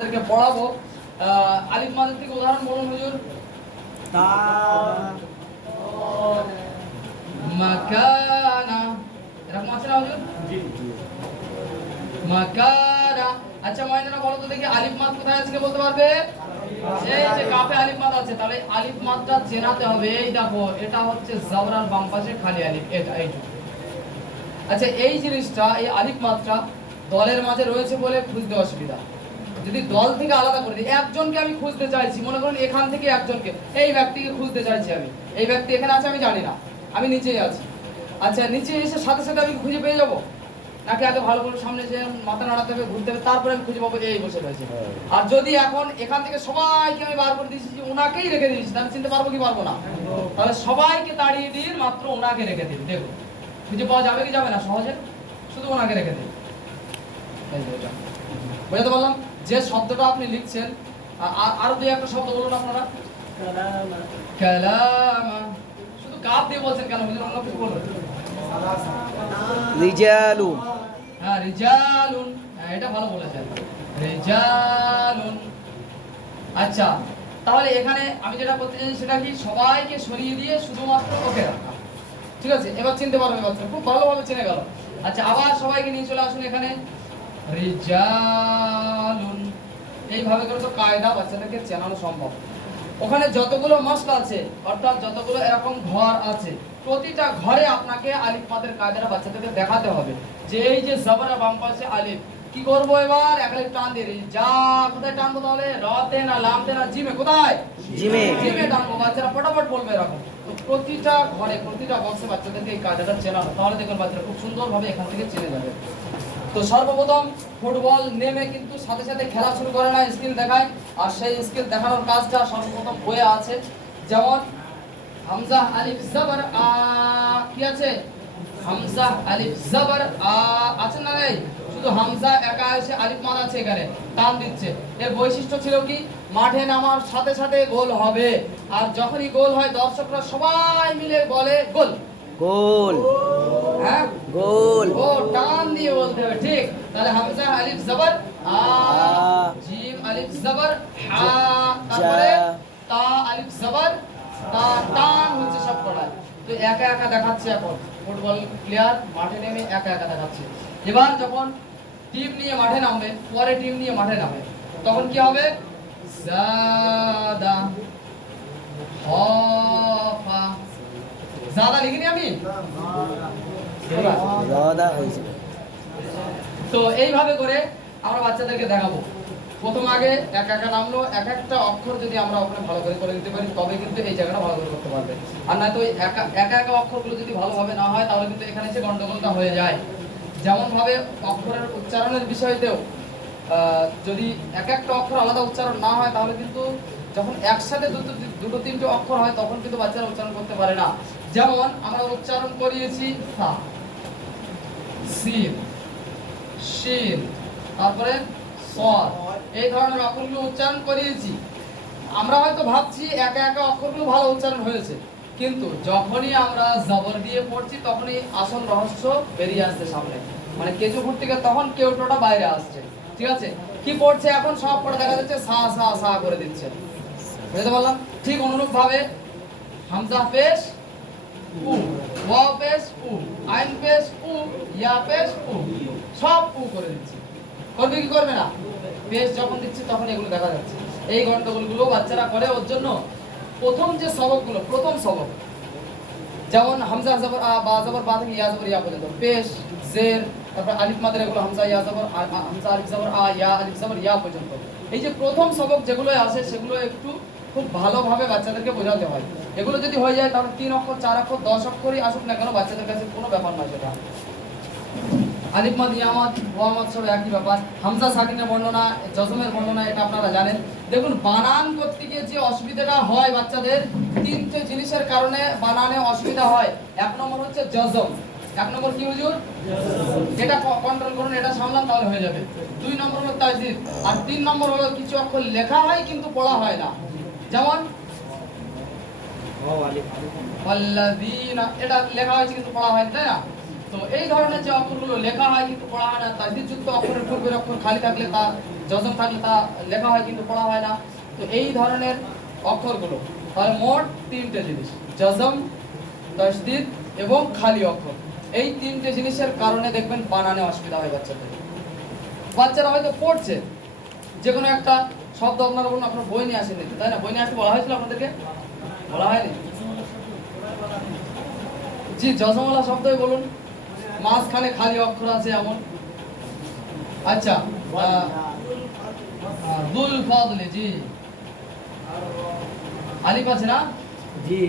তাদেরকে পড়াবো। আলিফ মাদের থেকে উদাহরণ বলুন হুজুর। মাকানা, এরকম আছে না হুজুর? মাকানা। আচ্ছা ময়দানা বলো তো দেখি আলিফ মাদ কোথায় আছে, কে বলতে পারবে? এই যে কাফে আলিফ মাদ আছে, তাহলে আলিফ মাদটা চেনাতে হবে। এই দেখো, এটা হচ্ছে জবরার বাম পাশে খালি আলিফ, এটা এইটুকু। আচ্ছা এই জিনিসটা, এই আলিফ মাদটা দলের মাঝে রয়েছে বলে বুঝতে অসুবিধা। যদি দল থেকে আলাদা করে দিই, একজনকে আমি খুঁজতে চাইছি, মনে করুন এখান থেকে একজনকে, এই ব্যক্তিকে খুঁজতে চাইছি আমি, এই ব্যক্তি এখানে আছে আমি জানি না, আমি নিচেই আছি। আচ্ছা নিচে এসে সাথে সাথে আমি খুঁজে পেয়ে যাবো, নাকি আগে ভালো করে সামনে যে মাথা নাড়াতে হবে, ঘুরতে হবে, তারপরে আমি খুঁজে পাবো এই বসে রয়েছে। আর যদি এখন এখান থেকে সবাইকে আমি বার করে দিয়েছি, ওনাকেই রেখে দিয়েছি, তাহলে চিনতে পারবো কি পারবো না? তাহলে সবাইকে তাড়িয়ে দিন, মাত্র ওনাকে রেখে দিন, দেখুন খুঁজে পাওয়া যাবে কি যাবে না সহজে? শুধু ওনাকে রেখে দিন। বুঝতে পারলাম? যে শব্দটা আপনি লিখছেন, আরো দুই একটা শব্দ বলুন আপনারা। কালামা, শুধু কাপ দিয়ে বলছেন কেন? বুঝলেন? অন্য কিছু বলবেন। রিজালুন, হ্যাঁ রিজালুন, হ্যাঁ এটা ভালো বলেছেন, রিজালুন। আচ্ছা তাহলে এখানে আমি যেটা করতে চাই সেটা কি, সবাইকে সরিয়ে দিয়ে শুধুমাত্র ওকে রাখা। ঠিক আছে, এবার চিনতে পারবেন, এবার খুব ভালোভাবে চিনে গেল। আচ্ছা আবার সবাইকে নিয়ে চলে আসুন এখানে, রিজালুন। এইভাবে করে তো কায়দা বাচ্চাদেরকে চেনানো সম্ভব। ওখানে যতগুলো মশলা আছে, অর্থাৎ যতগুলো এরকম ঘর আছে, প্রতিটা ঘরে আপনাকে আলিফ মাদের কায়দাটা বাচ্চাদেরকে দেখাতে হবে। যে এই যে জবর বাম পাশে আলিফ, কি করব এবার? এক আলিফ টান দিয়ে যা, কোথায় টানবো তাহলে? রতে না লামতে না জিমে? কোথায়? জিমে। জিমে টানবো। বাচ্চারা ফটাফট বলবে এরকম। তো প্রতিটা ঘরে প্রতিটা বক্সে বাচ্চাদেরকে এই কায়দাটা চেনানো, তাহলে দেখবেন বাচ্চারা খুব সুন্দরভাবে এখান থেকে চেনে যাবে। তো সর্বপ্রথম ফুটবল নেমে কিন্তু সাথে সাথে খেলা শুরু করে না, স্কিল দেখায়। আর সেই স্কিল দেখানোর কাজটা সর্বপ্রথম বইয়ে আছে। যেমন হামজা আলিফ জবর আ, কি আছে? হামজা আলিফ জবর আ আছে না? এই শুধু হামজা একা এসে আলিফ মাদ আছে, এখানে টান দিচ্ছে। এর বৈশিষ্ট্য ছিল কি? মাঠে নামার সাথে সাথে গোল হবে। আর যখনই গোল হয় দর্শকরা সবাই মিলে বলে গোল। গোল, হ্যাঁ গোল। ও টান দিয়ে বলতে হবে, ঠিক? তাহলে হামজা আলিফ জবর আ, জিম আলিফ জবর হা, তারপরে তা আলিফ জবর তা, টান হচ্ছে সব করায়। তো একা একা দেখাচ্ছে এখন ফুটবল প্লেয়ার মাঠে নেমে একা একা দেখাচ্ছে। এবার যখন টিম নিয়ে মাঠে নামবে, পরে টিম নিয়ে মাঠে নামবে, তখন কি হবে? জাদা খফা, জাদা লিখিনি আমি, রদা হয়েছে। তো এইভাবে করে আমরা বাচ্চাদেরকে দেখাবো। প্রথম আগে একা একা নামলো, এক একটা অক্ষর যদি আমরা ওখানে ভালো করে নিতে পারি, তবে কিন্তু এই জায়গাটা ভালো করে করতে পারবে। আর না তো একা একা অক্ষরগুলো যদি ভালোভাবে না হয়, তাহলে কিন্তু এখানে এসে গন্ডগোলটা হয়ে যায়। যেমন ভাবে অক্ষরের উচ্চারণের বিষয়তেও যদি এক একটা অক্ষর আলাদা উচ্চারণ না হয়, তাহলে কিন্তু যখন একসাথে দুটো তিনটে অক্ষর হয়, তখন কিন্তু বাচ্চারা উচ্চারণ করতে পারে না। যেমন আমরা উচ্চারণ করিয়েছি সা, সিন, শিন, তারপরে সদ, এই ধরনের অক্ষরগুলো উচ্চারণ করিয়েছি। আমরা হয়তো ভাবছি একা একা অক্ষরগুলো ভালো উচ্চারণ হয়েছে, কিন্তু যখনই আমরা জবর দিয়ে পড়ছি, তখনই আসল রহস্য বেরিয়ে আসছে সামনে। মানে কেঁচো ফুট থেকে তখন কেউটোটা বাইরে আসছে। ঠিক আছে, কি পড়ছে এখন? সব পড়ে দেখা যাচ্ছে সা সা সা করে দিচ্ছে। বুঝতে পারলাম? ঠিক অনুরূপ ভাবে হামজা পেশ উ, ওয়াও পেশ উ, আইন পেশ উ, ইয়া পেশ উ, সব উ করে দিচ্ছে। করবে কি করবে না? পেশ যখন দিচ্ছে তখন এগুলো দেখা যাচ্ছে। এই গন্ডগোলগুলো বাচ্চারা করে। ওর জন্য প্রথম যে সবকগুলো, প্রথম সবক যেমন হামজা জবর আ, বা জবর বা থেকে ইয়া জবর ইয়া পর্যন্ত, পেশ জের, তারপর আলিফ মাদের এগুলো হামজা ইয়া জবর হামজা আলিফ জবর আ, ইয়া আলিফ জবর ইয়া পর্যন্ত, এই যে প্রথম সবক যেগুলো আসে, সেগুলো একটু খুব ভালোভাবে বাচ্চাদেরকে বোঝাতে হয়। এগুলো যদি হয়ে যায়, তাহলে 3 অক্ষর 4 অক্ষর 10 অক্ষরই আসুক না কেন, বাচ্চাদের কাছে কোনো ব্যাপার নয় সেটা। আলিফ মাদ, ইয়া মাদ, ওয়া মাদ সব একই ব্যাপার। হামজা সাকিনের বর্ণনা, জজমের বর্ণনা, এটা আপনারা জানেন। দেখুন বানান করতে গিয়ে যে অসুবিধাটা হয় বাচ্চাদের, 3টে জিনিসের কারণে বানানে অসুবিধা হয়। 1 নম্বর হচ্ছে জজম। 1 নম্বর কি হুজুর? এটা কন্ট্রোল করুন, এটা সামলান, তাহলে হয়ে যাবে। 2 নম্বর হলো তাজদিদ। আর 3 নম্বর হলো কিছু অক্ষর লেখা হয় কিন্তু পড়া হয় না। যেমন ওয়াল্লাযীনা, এটা লেখা হয়েছে কিন্তু পড়া হয় না, তাই না? তো এই ধরনের যে অক্ষরগুলো লেখা হয় কিন্তু পড়া হয় না, তাজদিদ যুক্ত অক্ষরের পূর্বের অক্ষর খালি থাকলে তা জজম থাকলে তা লেখা হয় কিন্তু পড়া হয় না। তো এই ধরনের অক্ষরগুলো তাহলে মোট তিনটে জিনিস, জজম, তাসদিদ এবং খালি অক্ষর। এই তিনটে জিনিসের কারণে দেখবেন বানানে অসুবিধা হয় বাচ্চাদের। বাচ্চারা হয়তো পড়ছে যে কোনো একটা শব্দ, আপনারা বলুন আপনার বই নিয়ে আসেননি, তাই না? বই নিয়ে আসতে বলা হয়েছিল আপনাদেরকে? বলা হয়নি? জি, জজমওয়ালা শব্দই বলুন, মাঝখানে খালি অক্ষর আছে এমন। আচ্ছা, দুল ফদলে, জি আলিফ আছে না? জি।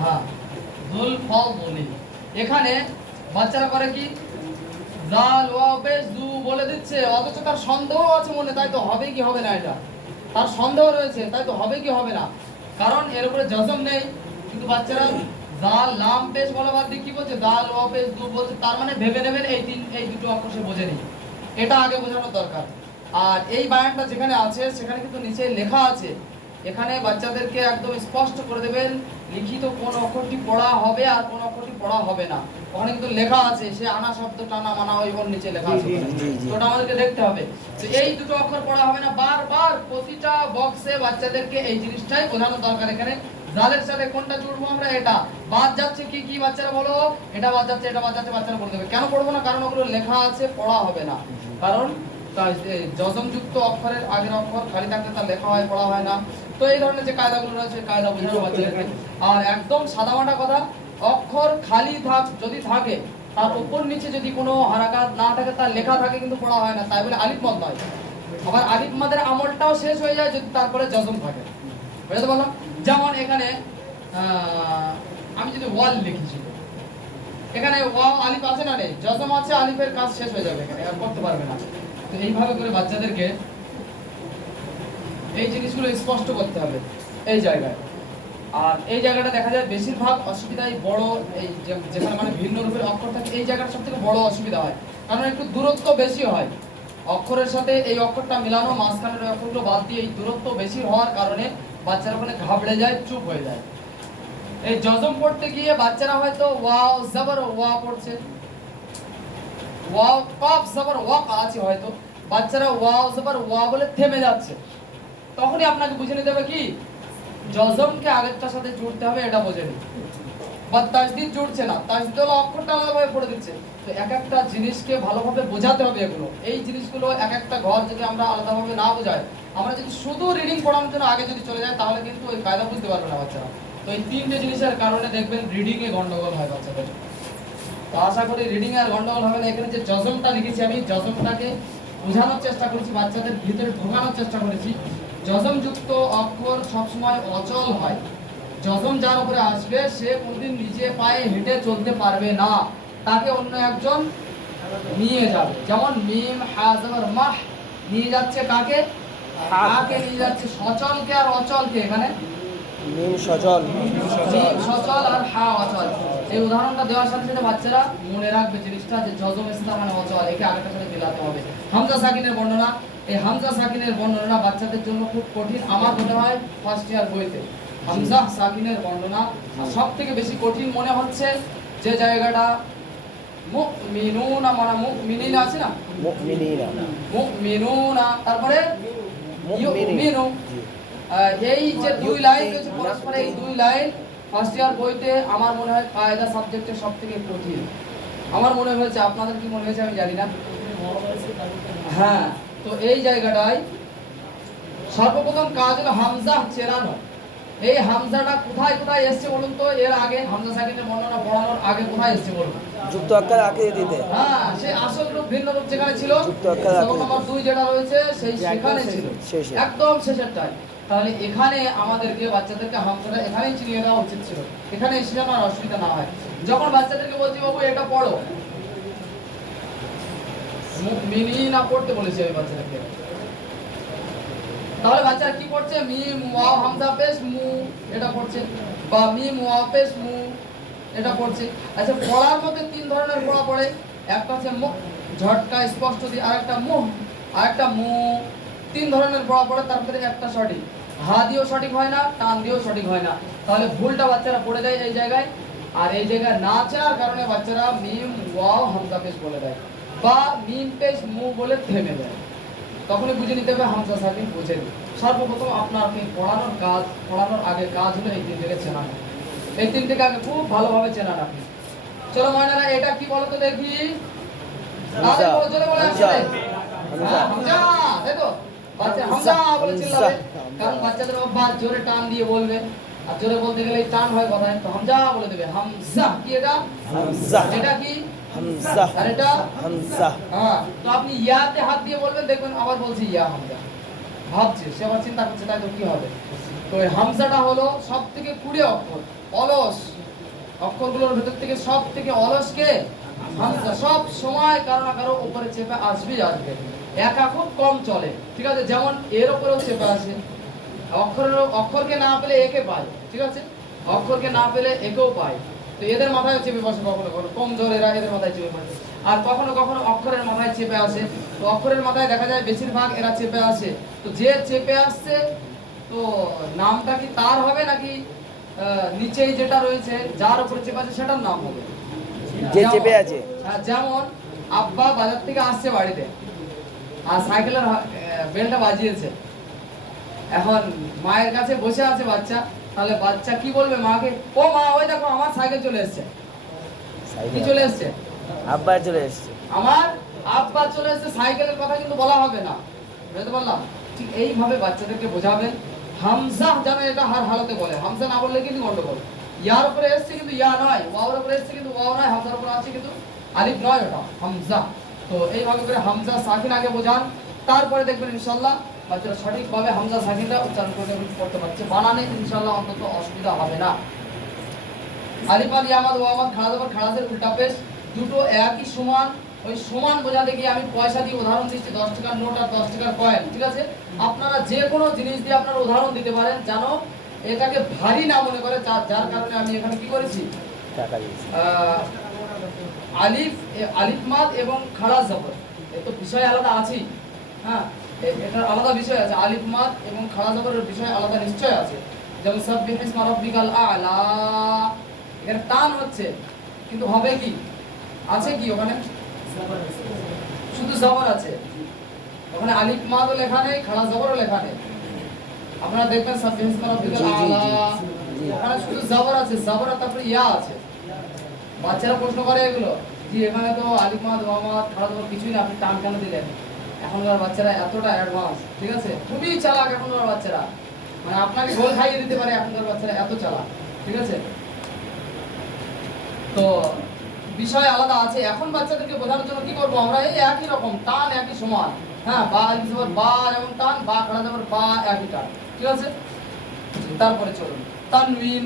হ্যাঁ, দুল ফদলে। এখানে বাচ্চারা করে কি, জাল ওয়াও পেশ দু বলে দিচ্ছে, অথচ তার সন্দেহ আছে মনে, তাই তো হবে কি হবে না, এটা তার সন্দেহ রয়েছে, তাই তো হবে কি হবে না, কারণ এর উপরে জজম নেই। কিন্তু বাচ্চারা জাল লাম পেশ বলা বাদ দিয়ে কি বলছে, জাল ওয়াও পেশ দু বলছে, তার মানে ভেবে নেবেন এই দুটো অক্ষর সে বোঝেনি। এটা আগে বোঝানোর দরকার। আর এই বায়ানটা যেখানে আছে সেখানে কিন্তু নিচে লেখা আছে, এখানে বাচ্চাদেরকে একদম স্পষ্ট করে দেবেন লিখিত কোন অক্ষরটি পড়া হবে আর কোন অক্ষরটি পড়া হবে না। ওখানে কিন্তু লেখা আছে, সে আনা শব্দ টানা মানা ওই ওর নিচে লেখা আছে, তো ওটা আমাদেরকে দেখতে হবে। তো এই দুটো অক্ষর পড়া হবে না, বারবার প্রতিটা বক্সে বাচ্চাদেরকে এই জিনিসটাই বোঝানো দরকার। এখানে জালের সাথে কোনটা জুড়বো আমরা, এটা বাদ যাচ্ছে কি কি বাচ্চারা বলো, এটা বাদ যাচ্ছে, এটা বাদ যাচ্ছে, বাচ্চারা বলে দেবে। কেন পড়বো না? কারণ ওগুলো লেখা আছে, পড়া হবে না। কারণ যুক্ত অক্ষরের আগের অক্ষর খালি থাকলে তার লেখা হয়, পড়া হয় না। তো এই ধরনের যে কায়দাগুলো রয়েছে, কায়দা বোঝানো বাচ্চাদেরকে। আর একদম সাদামাটা কথা, অক্ষর খালি যদি থাকে, তার উপর নিচে যদি কোনো হারাকাত না থাকে, তার লেখা থাকে কিন্তু পড়া হয় না, তাই বলে আলিফ মদ নয়। আবার আলিফ মদের আমলটাও শেষ হয়ে যায় যদি তারপরে জজম থাকে, বুঝতে পারলাম? যেমন এখানে আমি যদি ওয়াল লিখেছি, এখানে ওয়াও আলিফ আছে না নেই, জজম আছে, আলিফের কাজ শেষ হয়ে যাবে, এখানে আর করতে পারবে না। তো এইভাবে করে বাচ্চাদেরকে এই জিনিসগুলো স্পষ্ট করতে হবে এই জায়গায়। আর এই জায়গাটা দেখা যায় বেশিরভাগ অসুবিধাই বড়, এই যেখানে মানে ভিন্ন রূপের অক্ষর থাকে, এই জায়গাটা সবথেকে বড় অসুবিধা হয়, কারণ একটু দূরত্ব বেশি হয় অক্ষরের সাথে। এই অক্ষরটা মিলানো, মাঝখানের অক্ষরগুলো বাদ দিয়ে এই দূরত্ব বেশি হওয়ার কারণে বাচ্চারা ওখানে ঘাবড়ে যায়, চুপ হয়ে যায়। এই জজম পড়তে গিয়ে বাচ্চারা হয়তো ওয়াও জবর ওয়া পড়ছে, ওয়াও কফ জবর ওয়াক আছে, হয়তো বাচ্চারা ওয়াও জবর ওয়া বলে থেমে যাচ্ছে। তখনই আপনাকে বুঝে নিতে হবে কি, জজমকে আগেরটার সাথে জুড়তে হবে, এটা বোঝেনি। বা তাসদিদ জুড়ছে না, তাসদিদ হলো অক্ষরটা আলাদাভাবে পড়ে দিচ্ছে। তো এক একটা জিনিসকে ভালোভাবে বোঝাতে হবে এগুলো। এই জিনিসগুলো এক একটা ঘর যদি আমরা আলাদাভাবে না বোঝাই, আমরা যদি শুধু রিডিং পড়ানোর জন্য আগে যদি চলে যায়, তাহলে কিন্তু ওই কায়দা বুঝতে পারবে না বাচ্চারা। তো এই তিনটে জিনিসের কারণে দেখবেন রিডিং এ গন্ডগোল হয় বাচ্চাদের। তো আশা করি রিডিং এর গন্ডগোল হবে না। এখানে যে জজমটা লিখেছি আমি, জজমটাকে বোঝানোর চেষ্টা করেছি, বাচ্চাদের ভিতরে ঢোকানোর চেষ্টা করেছি। জজমযুক্ত অক্ষর সবসময় অচল হয়। জজম যার উপরে আসবে সে কোনদিন নিজে পায়ে হেঁটে চলতে পারবে না, তাকে অন্য একজন নিয়ে যাবে। যেমন মিম হা জবর মাহ নিয়ে যাচ্ছে কাকে? হাকে নিয়ে যাচ্ছে। সচলকে আর অচলকে, এখানে মিম সচল, মিম সচল আর হা অচল। এই উদাহরণটা দেওয়ার সাথে সাথে বাচ্চারা মনে রাখবে জিনিসটা, যে জজম ইসলাম মানে অচল, একে আগেরটার সাথে মিলাতে হবে। হামজা সাকিনের বর্ণনা, এই হামজা সাকিনের বর্ণনা বাচ্চাদের জন্য খুব কঠিন আমার মনে হয় ফার্স্ট ইয়ার বইতে। হামজা সাকিনের বর্ণনা সবথেকে বেশি কঠিন মনে হচ্ছে যে জায়গাটা মুমিনুনা মানে মুমিনিনা আছে না, মুমিনিনা, মুমিনুনা, তারপরে মুমিনিন, ইউমিনু। এই যে দুই লাইন রয়েছে পরস্পর, এই দুই লাইন ফার্স্ট ইয়ার বইতে আমার মনে হয় কায়দা সাবজেক্টের সবথেকে কঠিন আমার মনে হয়েছে। আপনাদের কি মনে হয়েছে আমি জানি না। হ্যাঁ, তো এই জায়গাটায় সর্বপ্রথম কাজ হলো হামজা চেরানো। এই হামজাটা কোথায় কোথায় এসছে বলুন তো? এর আগে হামজা সাকিনের বর্ণনা পড়ানোর আগে কোথায় এসছে বলুন? যুক্ত অক্ষর আঁকিয়ে দিতে। হ্যাঁ, সেই আসল রূপ ভিন্ন রূপ যেখানে ছিল, যুক্ত অক্ষর সবক নম্বর 2 যেটা রয়েছে সেই সেখানে ছিল, শেষে, একদম শেষেরটায়। তাহলে এখানে আমাদেরকে বাচ্চাদেরকে হামজাটা এখানেই চিনিয়ে দেওয়া উচিত ছিল, এখানে এসে যেন আর অসুবিধা না হয়। যখন বাচ্চাদেরকে বলছি বাবু এটা পড়ো, মুমিনিনা পড়তে বলেছি আমি বাচ্চাদেরকে, তাহলে বাচ্চারা কি পড়ছে? মিম ওয়াও হামজা পেশ মু এটা পড়ছে, বা মিম ওয়াও পেশ মু এটা পড়ছে। আচ্ছা, পড়ার মধ্যে তিন ধরনের পড়া পড়ে, একটা হচ্ছে মুখ ঝটকা স্পষ্ট দিয়ে, আরেকটা মুহ, আরেকটা মু। তিন ধরনের পড়া পড়ে, তার ভিতরে একটা সঠিক, হা দিয়েও সঠিক হয় না, টান দিয়েও সঠিক হয় না। তাহলে ভুলটা বাচ্চারা পড়ে দেয় এই জায়গায়, আর এই জায়গায় না চেনার কারণে বাচ্চারা মিম ওয়াও হামজা পেশ বলে দেয়। বা মিম পেশ মু বলে থেমে যায়, তখনই বুঝে নিতে হবে হামজা সাকিন বুঝে নিন। সর্বপ্রথম আপনি পড়ানোর আগে কাজ হলো এই তিনটাকে চেনানো। এই তিনটাকে আগে খুব ভালোভাবে চেনান আপনি। চলো ময়নারা, এটা কি বলো তো দেখি। তাহলে বলো, জোরে বলো একসাথে। হ্যাঁ, হামজা, দেখো বাচ্চা হামজা বলে চিল্লাবে, কারণ বাচ্চাদের অভ্যাস জোরে টান দিয়ে বলবে, আর জোরে বলতে গেলে এই টান হয় কথায়, তো হামজা বলে দেবে। হামজা কি এটা? হামজা। এটা কি? হামজা। আর এটা? হামজা। হ্যাঁ, তো আপনি ইয়াতে হাত দিয়ে বলবেন, দেখবেন আবার বলছি ইয়া হামজা, ভাবছে সে, আবার চিন্তা করছে তাই তো কি হবে। তো এই হামজাটা হলো সব থেকে কুড়ে অক্ষর, অলস অক্ষরগুলোর ভেতর থেকে সব থেকে অলস কে? হামজা। সব সময় কারো না কারো উপরে চেপে আসবে। একা খুব কম চলে, ঠিক আছে? যেমন এর উপরেও চেপে আসে, অক্ষরকে না পেলে একে পায়, ঠিক আছে? অক্ষরকে না পেলে একেও পায়, তো এদের মাথায় চেপে বসে কখনো কখনো, কম জোরেরা এদের মাথায় চেপে বসে। আর কখনো কখনো অক্ষরের মাথায় চেপে আসে, তো অক্ষরের মাথায় দেখা যায় বেশিরভাগ এরা চেপে আসে। তো যে চেপে আসছে, তো নামটা কি তার হবে নাকি নিচেই যেটা রয়েছে যার উপরে চেপে আছে সেটার নাম হবে? যে চেপে আছে। যেমন আব্বা বাজার থেকে আসছে বাড়িতে, আর সাইকেলের বেলটা বাজিয়েছে, এখন মায়ের কাছে বসে আছে বাচ্চা, তাহলে বাচ্চা কি বলবে মাকে? ও মা, ওই দেখো আমার সাইকেল চলে এসেছে। কি চলে এসেছে? আব্বা চলে এসেছে। আমার আব্বা চলে এসেছে, সাইকেলের কথা কিন্তু বলা হবে না, বুঝতে পারলাম? ঠিক এইভাবে বাচ্চাদেরকে বোঝাবেন। হামজা যেন এটা হার হালতে বলে, হামজা না বললে কিন্তু গন্ডগোল। ইয়ার উপরে এসেছে কিন্তু ইয়া নয়, ওয়াওর উপরে এসেছে কিন্তু ওয়াও নয়, হামজার উপরে আছে কিন্তু আলিফ নয়, ওটা হামজা। তো এইভাবে করে হামজা সাকিন আগে বোঝান, তারপরে দেখবেন ইনশাআল্লাহ বাচ্চারা সঠিকভাবে হামজা সাকিনটা উচ্চারণ করতে পারছে, বানানে ইনশাআল্লাহ অন্তত অসুবিধা হবে না। আলিফ আল ইয়ামাদ ওয়ামাদ খাড়াজের উল্টা পেশ দুটো একই সমান। ওই সমান বোঝাতে গিয়ে আমি পয়সা দিয়ে উদাহরণ দিচ্ছি, 10 টাকার নোট আর 10 টাকার কয়েন, ঠিক আছে? আপনারা যে কোনো জিনিস দিয়ে আপনারা উদাহরণ দিতে পারেন, যেন এটাকে ভারী না মনে করে, যার কারণে আমি এখানে কি করেছি, টাকা দিয়েছি। আলিফ মাদ এবং খাড়া জবর, এ তো বিষয় আলাদা আছেই। হ্যাঁ, এটার আলাদা বিষয় আছে, আলিফ মাদ এবং খাড়া জবরের বিষয় আলাদা নিশ্চয় আছে। যেমন সাব্বিহ ইসমা রাব্বিকাল আ'লা, এখানে টান হচ্ছে কিন্তু হবে কি, আছে কি ওখানে? শুধু জবর আছে, ওখানে আলিফ মাদও লেখা নেই, খাড়া জবরও লেখা নেই। আপনারা দেখবেন সাব্বিহ ইসমা রাব্বিকাল আ'লা, ওখানে শুধু জবর আছে, জবর আর তারপরে ইয়া আছে। বাচ্চারা প্রশ্ন করে এগুলো, যে এখানে তো আলিফ মাদ ওয়া মাদ খাড়া জবর কিছুই না, আপনি টান কেন দিলেন? এখনকার বাচ্চারা এতটা অ্যাডভান্স, ঠিক আছে? খুবই চালাক এখনকার বাচ্চারা, মানে আপনাকে গোল খাইয়ে দিতে পারে এখনকার বাচ্চারা, এত চালাক, ঠিক আছে? তো বিষয় আলাদা আছে। এখন বাচ্চাদেরকে বোঝানোর জন্য কি করবো আমরা, এই একই রকম টান একই সমান। হ্যাঁ, বা আলিফ জবর বা যেমন টান, বা খাড়া জবর বা একই টান, ঠিক আছে? তারপরে চলুন তানবিন।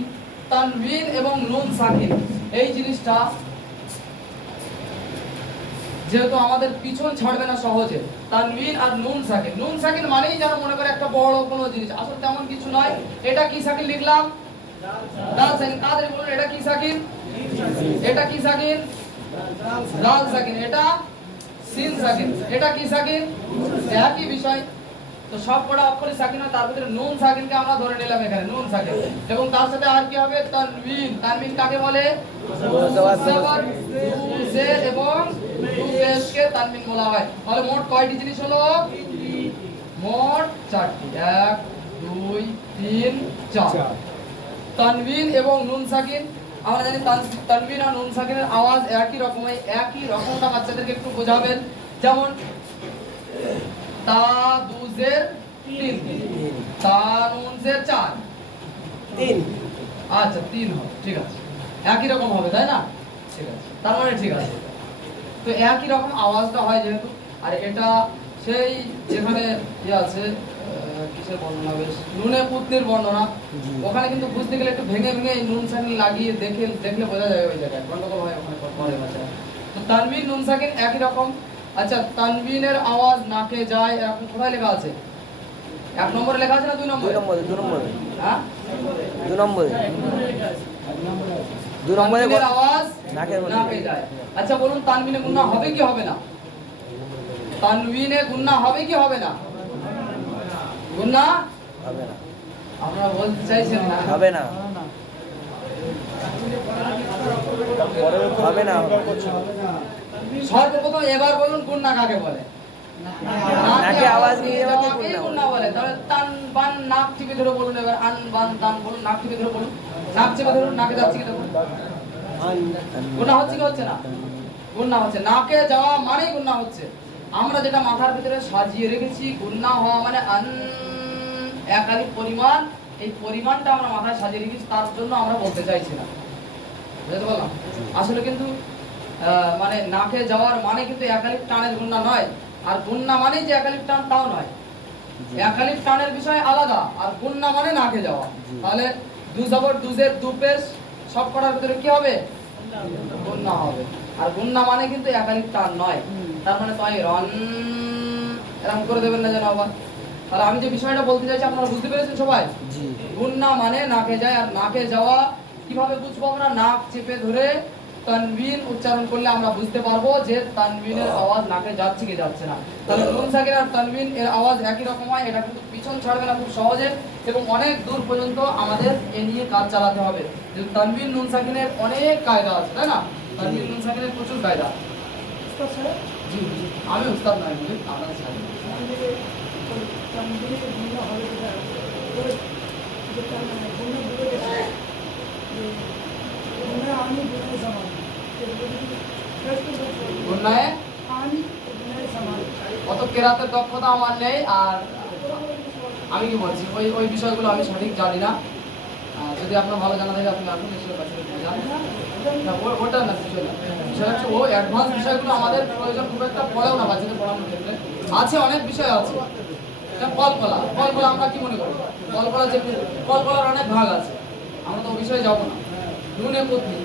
তানবিন এবং নুন সাকিন, এই জিনিসটা যেহেতু আমাদের পিছন ছাড়বে না সহজে, তানবিন আর নুন সাকিন। নুন সাকিন মানেই যেন মনে করে একটা বড় কোনো জিনিস, আসলে তেমন কিছু নয়। এটা কি সাকিন লিখলাম? দাল সাকিন। তাড়াতাড়ি বলুন, এটা কি সাকিন? এটা কি সাকিন? দাল সাকিন। এটা সিন সাকিন। এটা কি সাকিন? একই বিষয়। তো সব কটা অক্ষরই সাকিন হয়, তার ভিতরে নুন সাকিনকে আমরা ধরে নিলাম এখানে, নুন সাকিন। এবং তার সাথে আর কি হবে? তানবিন। তানবিন কাকে বলে? জবর, জে এবং পেশকে তানবিন বলা হয়। তাহলে মোট কয়টি জিনিস হলো? মোট 4টি। 1 2 3 4। তানবিন এবং নুন সাকিন, আমরা জানি তানবিন আর নুন সাকিনের আওয়াজ একই রকম, একই রকমটা বাচ্চাদেরকে একটু বোঝাবেন। যেমন তা দুজের 3, তা নুনজের 4, 3। আচ্ছা 3 হবে, ঠিক আছে, একই রকম হবে তাই না? ঠিক আছে, তার মানে ঠিক আছে। তো একই রকম আওয়াজটা হয় যেহেতু, আর এটা সেই যেখানে কি আছে, কিসের বর্ণনা, বেশ নুনে পুতনির বর্ণনা, ওখানে কিন্তু বুঝতে গেলে একটু ভেঙে ভেঙে নুন সাকিন লাগিয়ে দেখলে বোঝা যাবে ওই জায়গায় গন্ডগোল হয় ওখানে পরে বাচ্চারা। তো তানবিন নুন সাকিন একই রকম। আচ্ছা, তানবিনের আওয়াজ নাকে যায়, এরকম কোথায় লেখা আছে? 1 নম্বরে লেখা আছে না 2 নম্বরে? 2 নম্বরে। হ্যাঁ, 2 নম্বরে। 2 নম্বরে তানবিনের আওয়াজ নাকে যায়। আচ্ছা বলুন, তানবিনে গুন্না হবে কি হবে না? তানবিনে গুন্না হবে কি হবে না? গুন্না হবে না। আপনারা বলতে চাইছেন না? হবে না। হবে না। সর্বপ্রথম এবার বলুন গুন্না কাকে বলে? নাকে আওয়াজ নিয়ে যাওয়াকে যাওয়াকেই গুন্না গুন্না বলে। তাহলে তান বান নাক টিপে ধরে বলুন, এবার আন বান তান বলুন, নাক টিপে ধরে বলুন, নাক চেপে ধরুন, নাকে যাচ্ছে কি দেখুন, গুন্না হচ্ছে কি হচ্ছে না? গুন্না হচ্ছে। নাকে যাওয়া মানেই গুন্না হচ্ছে। আমরা যেটা মাথার ভিতরে সাজিয়ে রেখেছি, গুন্না হওয়া মানে আন, একাধিক পরিমাণ, এই পরিমাণটা আমরা মাথায় সাজিয়ে রেখেছি, তার জন্য আমরা বলতে চাইছি না। বুঝতে পারলাম? আসলে কিন্তু মানে নাকে যাওয়ার মানে কিন্তু একালিপ টানের গুন্না নয়, আর গুন্না মানে যে একালিপ টান তাও নয়। একালিপ টানের বিষয় আলাদা, আর গুন্না মানে নাকে যাওয়া। তাহলে দু জবর দুজের দু পেশ সব করার ভিতরে কি হবে? গুন্না হবে। আর গুন্না মানে কিন্তু একালিপ টান নয়। তার মানে তাই রন এরকম করে দেবেন না যেন আবার। তাহলে আমি যে বিষয়টা বলতে চাইছি আপনারা বুঝতে পেরেছেন সবাই? জি। গুন্না মানে নাকে যায়, আর নাকে যাওয়া কিভাবে বুঝবো আমরা? নাক চেপে ধরে তানবিন উচ্চারণ করলে আমরা বুঝতে পারবো যে তানবিনের আওয়াজ নাকে যাচ্ছে কি যাচ্ছে না। তাহলে নুন সাকিন আর তানবিন এর আওয়াজ একই রকম হয়, এটা কিন্তু পিছন ছাড়বে না খুব সহজে, এবং অনেক দূর পর্যন্ত আমাদের এ নিয়ে কাজ চালাতে হবে। যে তানবিন নুন সাকিনের অনেক কায়দা আছে, তাই না? তানবিন নুন সাকিনের প্রচুর কায়দা। জি জি, আমি উস্তাদ নয় বলি, আপনাদের সাথে গুন্নায় অত কেরাতের দক্ষতা আমার নেই, আর আমি কি বলছি ওই ওই বিষয়গুলো আমি সঠিক জানি না। যদি আপনার ভালো জানা থাকে আপনি আসুন, এসে কাছে জানেন না, ওটা না বিষয় না। বিষয় হচ্ছে ও অ্যাডভান্স বিষয়গুলো আমাদের প্রয়োজন খুব একটা পড়েও না বাচ্চাদের পড়ানোর ক্ষেত্রে। আছে অনেক বিষয় আছে। এটা কলকলা, কলকলা আমরা কি মনে করি? কলকলা যে কলকলার অনেক ভাগ আছে, আমরা তো ওই বিষয়ে যাবো না। নুনে পত্নী,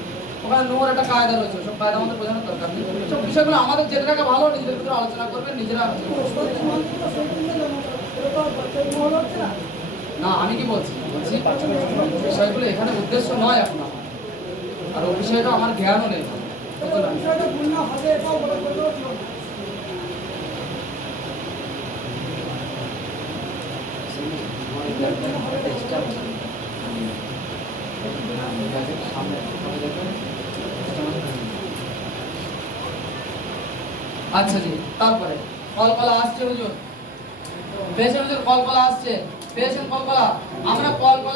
ওখানে নোর একটা কায়দা রয়েছে, সব কায়দা আমাদের বোঝানোর দরকার নেই। সব বিষয়গুলো আমাদের জেনে রাখা ভালো, নিজেদের ভিতরে আলোচনা করবেন নিজেরা। না, আমি কি বলছি বলছি বিষয়গুলো এখানে উদ্দেশ্য নয় এখন আমার, আর ওই বিষয়টা আমার জ্ঞানও নেই। আচ্ছা জি, তারপরে কলকলা আসছে হুজুর, পেয়েছেন হুজুর? কলকলা আসছে, পেয়েছেন কলকলা? আমরা কলকলা